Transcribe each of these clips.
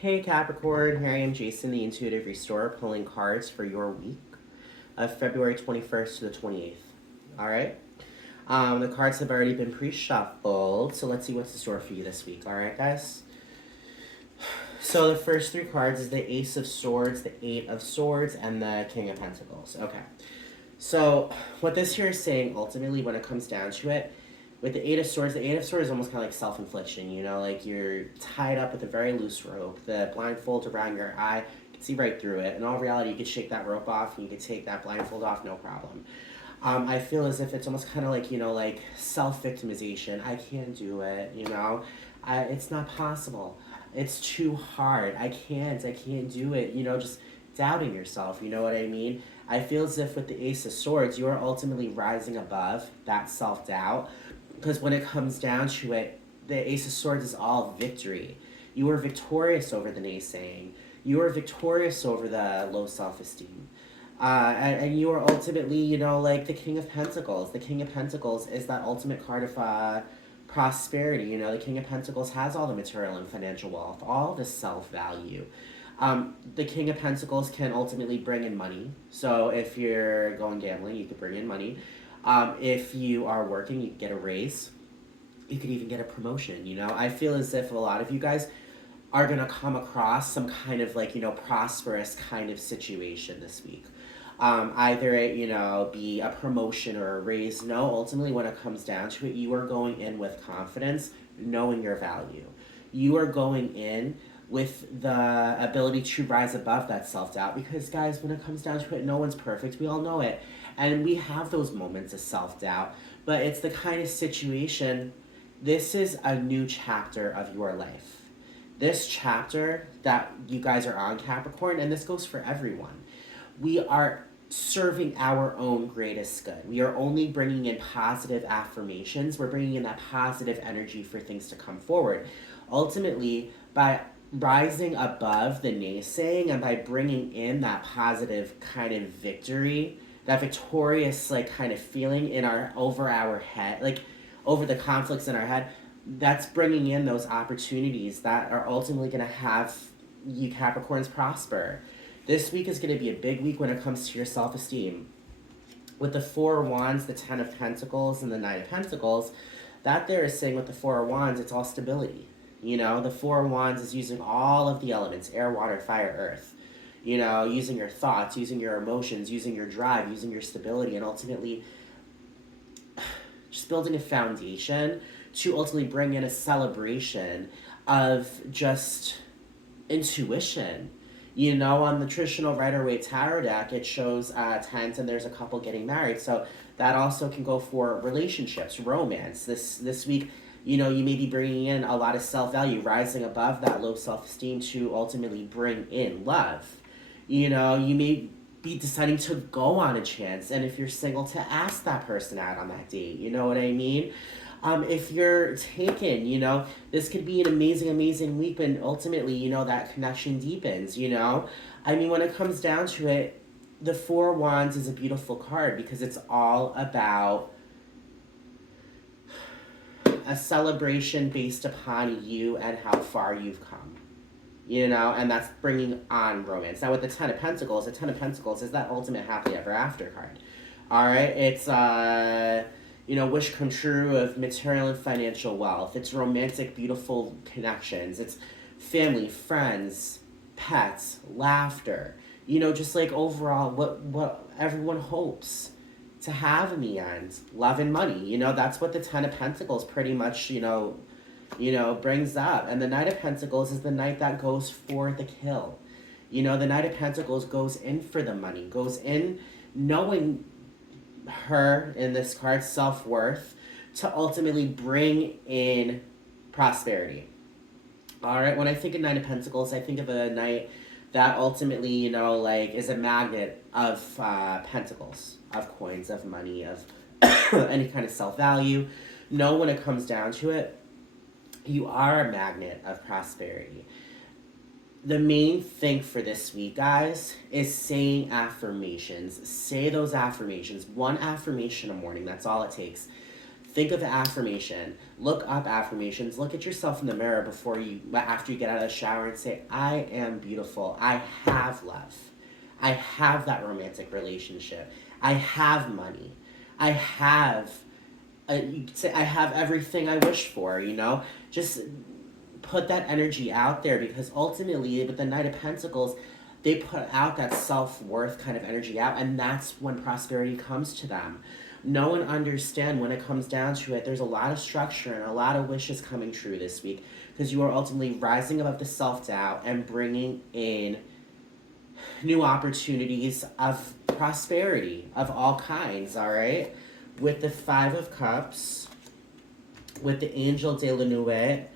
Hey Capricorn, here I am, Jason, the Intuitive Restorer, pulling cards for your week of February 21st to the 28th. Alright? The cards have already been pre-shuffled, so let's see what's in store for you this week. Alright, guys? So the first three cards is the Ace of Swords, the Eight of Swords, and the King of Pentacles. Okay. So what this here is saying, ultimately, when it comes down to it, with the Eight of Swords is almost kind of like self-infliction, you know? Like you're tied up with a very loose rope. The blindfold around your eye, you can see right through it. In all reality, you could shake that rope off and you could take that blindfold off, no problem. I feel as if it's almost kind of like, like self-victimization. I can't do it, it's not possible. It's too hard. I can't do it, just doubting yourself, you know what I mean? I feel as if with the Ace of Swords, you are ultimately rising above that self-doubt. Because when it comes down to it, the Ace of Swords is all victory. You are victorious over the naysaying. You are victorious over the low self-esteem. And you are ultimately, like the King of Pentacles. The King of Pentacles is that ultimate card of prosperity. The King of Pentacles has all the material and financial wealth, all the self-value. The King of Pentacles can ultimately bring in money. So if you're going gambling, you could bring in money. If you are working, you can get a raise. You could even get a promotion, I feel as if a lot of you guys are going to come across some kind of prosperous kind of situation this week. Either it, be a promotion or a raise. No, ultimately when it comes down to it, you are going in with confidence, knowing your value. You are going in with the ability to rise above that self-doubt because, guys, when it comes down to it, no one's perfect. We all know it. And we have those moments of self-doubt, but it's the kind of situation, this is a new chapter of your life. This chapter that you guys are on, Capricorn, and this goes for everyone, we are serving our own greatest good. We are only bringing in positive affirmations. We're bringing in that positive energy for things to come forward. Ultimately, by rising above the naysaying and by bringing in that positive kind of victory, that victorious kind of feeling in over our head, over the conflicts in our head, that's bringing in those opportunities that are ultimately going to have you Capricorns prosper. This week is going to be a big week when it comes to your self-esteem. With the Four of Wands, the Ten of Pentacles, and the Nine of Pentacles, that there is saying with the Four of Wands, it's all stability. The Four of Wands is using all of the elements, air, water, fire, earth. Using your thoughts, using your emotions, using your drive, using your stability, and ultimately just building a foundation to ultimately bring in a celebration of just intuition. On the traditional Rider-Waite Tarot deck, it shows tent and there's a couple getting married. So that also can go for relationships, romance. This week, you may be bringing in a lot of self-value, rising above that low self-esteem to ultimately bring in love. You may be deciding to go on a chance, and if you're single, to ask that person out on that date. You know what I mean? If you're taken, this could be an amazing, amazing week, and ultimately, that connection deepens, I mean, when it comes down to it, the Four of Wands is a beautiful card because it's all about a celebration based upon you and how far you've come. And that's bringing on romance. Now, with the Ten of Pentacles is that ultimate happily ever after card. All right, it's wish come true of material and financial wealth. It's romantic, beautiful connections. It's family, friends, pets, laughter. Just overall what everyone hopes to have in the end. Love and money. That's what the Ten of Pentacles pretty much, brings up. And the Knight of Pentacles is the knight that goes for the kill. The Knight of Pentacles goes in for the money, goes in knowing her, in this card, self-worth, to ultimately bring in prosperity. All right, when I think of Knight of Pentacles, I think of a knight that ultimately, is a magnet of pentacles, of coins, of money, of any kind of self-value. When it comes down to it, you are a magnet of prosperity. The main thing for this week, guys, is saying affirmations. Say those affirmations. One affirmation a morning. That's all it takes. Think of affirmation. Look up affirmations. Look at yourself in the mirror after you get out of the shower and say, I am beautiful. I have love. I have that romantic relationship. I have money. I have, you could say, I have everything I wish for, you know? Just put that energy out there, because ultimately, with the Knight of Pentacles, they put out that self-worth kind of energy out, and that's when prosperity comes to them. Know and understand, when it comes down to it, there's a lot of structure and a lot of wishes coming true this week, because you are ultimately rising above the self-doubt and bringing in new opportunities of prosperity of all kinds, all right? With the Five of Cups, with the Angel de la Nuit,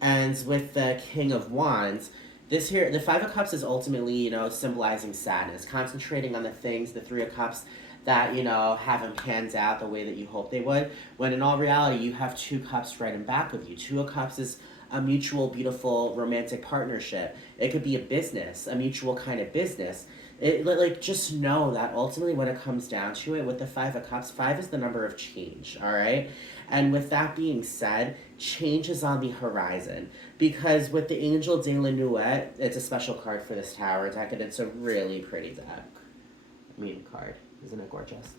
and with the King of Wands, this here, the Five of Cups is ultimately, you know, symbolizing sadness, concentrating on the things, the Three of Cups, that, you know, haven't panned out the way that you hoped they would, when in all reality, you have Two Cups right in back of you. Two of Cups is a mutual, beautiful, romantic partnership. It could be a business, a mutual kind of business. Like, just know that ultimately, when it comes down to it, with the Five of Cups, 5 is the number of change, all right? And with that being said, change is on the horizon. Because with the Angel de la Nuit, it's a special card for this Tower deck, and it's a really pretty deck. Card. Isn't it gorgeous?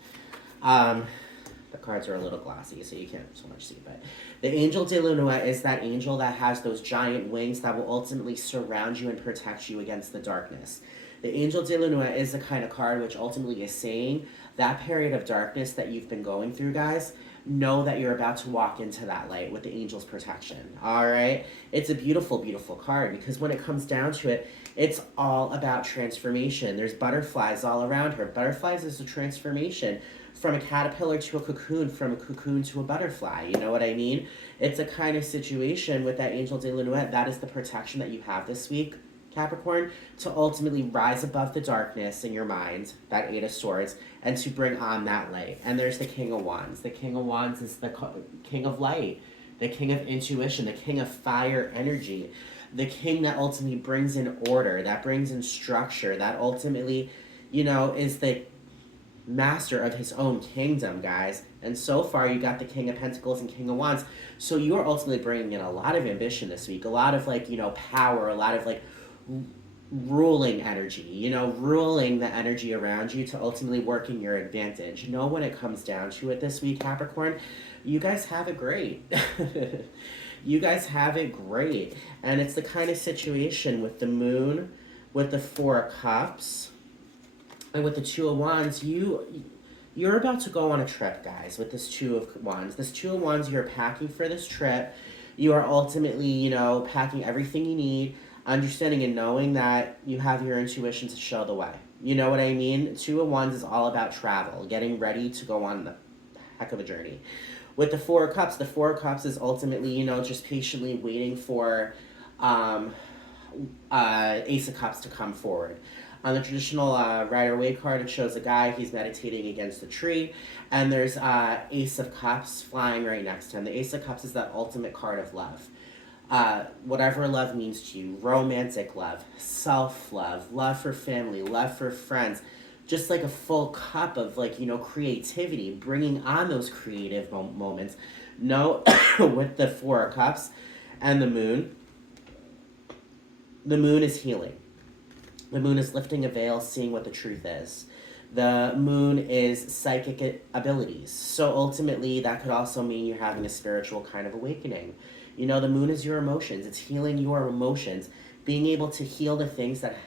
The cards are a little glossy, so you can't so much see, but the Angel de la Nuit is that angel that has those giant wings that will ultimately surround you and protect you against the darkness. The Angel de la Nuit is the kind of card which ultimately is saying that period of darkness that you've been going through, guys, know that you're about to walk into that light with the angel's protection, all right? It's a beautiful, beautiful card, because when it comes down to it, it's all about transformation. There's butterflies all around her. Butterflies is a transformation from a caterpillar to a cocoon, from a cocoon to a butterfly. You know what I mean? It's a kind of situation with that Angel de la Nuit. That is the protection that you have this week, Capricorn, to ultimately rise above the darkness in your mind, that Eight of Swords, and to bring on that light. And there's the King of Wands. The King of Wands is the king of light, the king of intuition, the king of fire energy, the king that ultimately brings in order, that brings in structure, that ultimately, you know, is the master of his own kingdom, guys. And so far, you got the King of Pentacles and King of Wands. So you are ultimately bringing in a lot of ambition this week, a lot of, like, you know, power, a lot of, like, ruling energy, you know, ruling the energy around you to ultimately work in your advantage. You know, when it comes down to it this week, Capricorn, you guys have it great. You guys have it great. And it's the kind of situation with the Moon, with the Four of Cups, and with the Two of Wands, you're about to go on a trip, guys, with this Two of Wands. This Two of Wands, you're packing for this trip. You are ultimately, you know, packing everything you need, understanding and knowing that you have your intuition to show the way. You know what I mean? Two of Wands is all about travel, getting ready to go on the heck of a journey. With the Four of Cups is ultimately, you know, just patiently waiting for Ace of Cups to come forward. On the traditional Rider-Waite card, it shows a guy, he's meditating against a tree, and there's Ace of Cups flying right next to him. The Ace of Cups is that ultimate card of love. Whatever love means to you, romantic love, self-love, love for family, love for friends, just like a full cup of, like, you know, creativity, bringing on those creative moments. No, with the Four of Cups and the Moon is healing. The Moon is lifting a veil, seeing what the truth is. The Moon is psychic abilities. So ultimately, that could also mean you're having a spiritual kind of awakening. You know, the Moon is your emotions. It's healing your emotions. Being able to heal the things that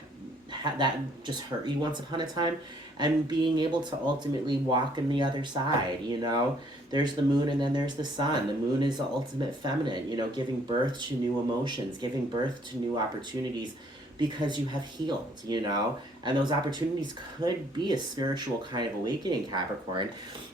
just hurt you once upon a time, and being able to ultimately walk in the other side, you know? There's the Moon and then there's the Sun. The Moon is the ultimate feminine, you know, giving birth to new emotions, giving birth to new opportunities, because you have healed, you know? And those opportunities could be a spiritual kind of awakening, Capricorn.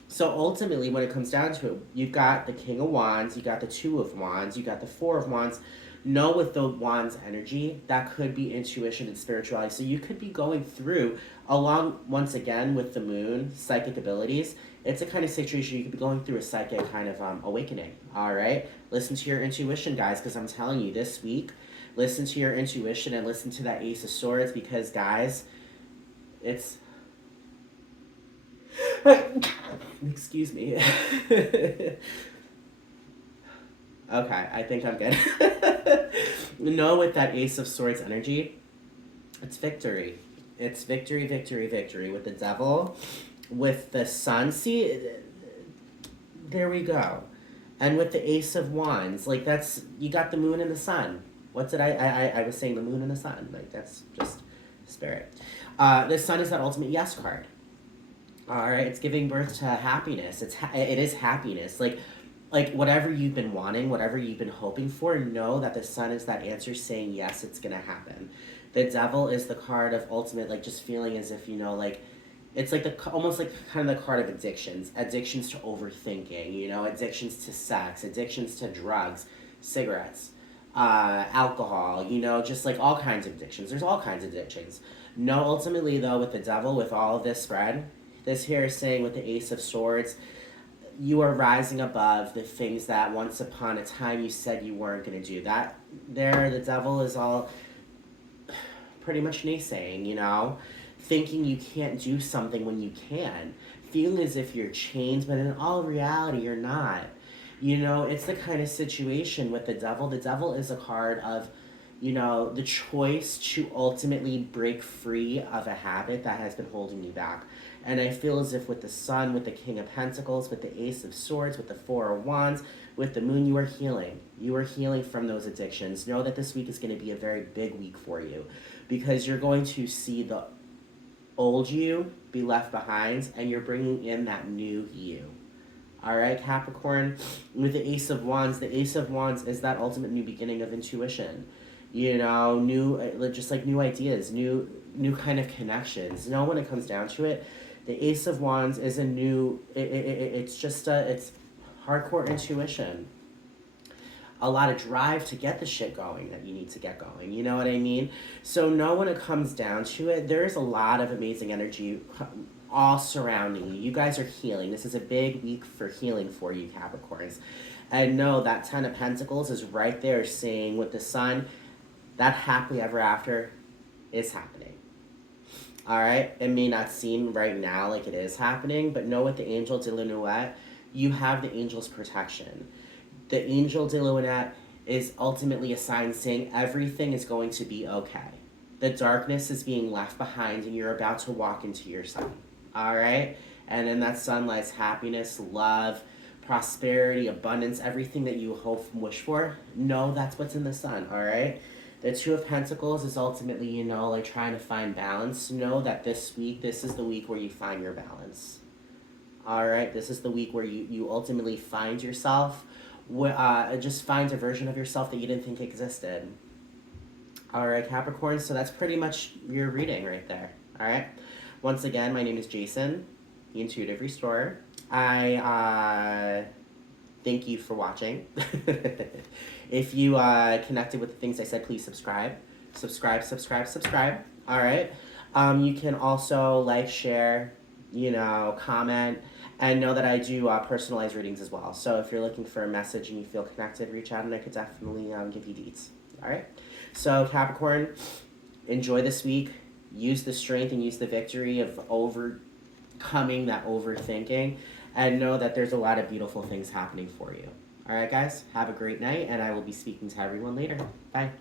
So ultimately, when it comes down to it, you've got the King of Wands, you got the Two of Wands, you got the Four of Wands. Know with the Wands energy, that could be intuition and spirituality. So you could be going through, along, once again, with the Moon, psychic abilities. It's a kind of situation you could be going through a psychic kind of awakening, all right? Listen to your intuition, guys, because I'm telling you, this week, listen to your intuition and listen to that Ace of Swords, because, guys, it's... Excuse me. Okay, I think I'm good. No, with that Ace of Swords energy, it's victory. It's victory, victory, victory. With the Devil, with the Sun. See, there we go. And with the Ace of Wands, like that's, you got the Moon and the Sun. What did I was saying the Moon and the Sun. Like that's just spirit. The Sun is that ultimate yes card. All right, it's giving birth to happiness. It is happiness. Like whatever you've been wanting, whatever you've been hoping for, know that the Sun is that answer saying yes, it's gonna happen. The Devil is the card of ultimate, like just feeling as if like it's like the almost like kind of the card of addictions to overthinking, addictions to sex, addictions to drugs, cigarettes, alcohol, just like all kinds of addictions. There's all kinds of addictions. No, ultimately though, with the Devil, with all of this spread, this here is saying with the Ace of Swords, you are rising above the things that once upon a time you said you weren't going to do. That there, the Devil is all pretty much naysaying, thinking you can't do something when you can, feeling as if you're chained, but in all reality, you're not. It's the kind of situation with the Devil. The Devil is a card of, the choice to ultimately break free of a habit that has been holding you back. And I feel as if with the Sun, with the King of Pentacles, with the Ace of Swords, with the Four of Wands, with the Moon, you are healing. You are healing from those addictions. Know that this week is going to be a very big week for you because you're going to see the old you be left behind and you're bringing in that new you. All right, Capricorn, with the Ace of Wands is that ultimate new beginning of intuition. New, just like new ideas, new kind of connections. When it comes down to it, the Ace of Wands is a new, it's just it's hardcore intuition. A lot of drive to get the shit going that you need to get going. You know what I mean? So when it comes down to it, there's a lot of amazing energy all surrounding you. You guys are healing. This is a big week for healing for you, Capricorns. And know that Ten of Pentacles is right there saying with the Sun, that happily ever after is happening. All right? It may not seem right now like it is happening, but know with the Angel de la Nuit, you have the angel's protection. The Angel de la Nuit is ultimately a sign saying everything is going to be okay. The darkness is being left behind and you're about to walk into your sun. All right? And in that sun lies happiness, love, prosperity, abundance, everything that you hope and wish for. Know that's what's in the sun. All right? The Two of Pentacles is ultimately, like trying to find balance. Know that this week, this is the week where you find your balance. All right? This is the week where you ultimately find yourself. Just find a version of yourself that you didn't think existed. All right, Capricorn, so that's pretty much your reading right there. All right? Once again, my name is Jason, the Intuitive Restorer. I thank you for watching. If you connected with the things I said, please subscribe. Subscribe. All right? You can also like, share, comment, and know that I do personalized readings as well. So if you're looking for a message and you feel connected, reach out and I could definitely give you deets. All right? So Capricorn, enjoy this week. Use the strength and use the victory of overcoming that overthinking. And know that there's a lot of beautiful things happening for you. All right, guys? Have a great night, and I will be speaking to everyone later. Bye.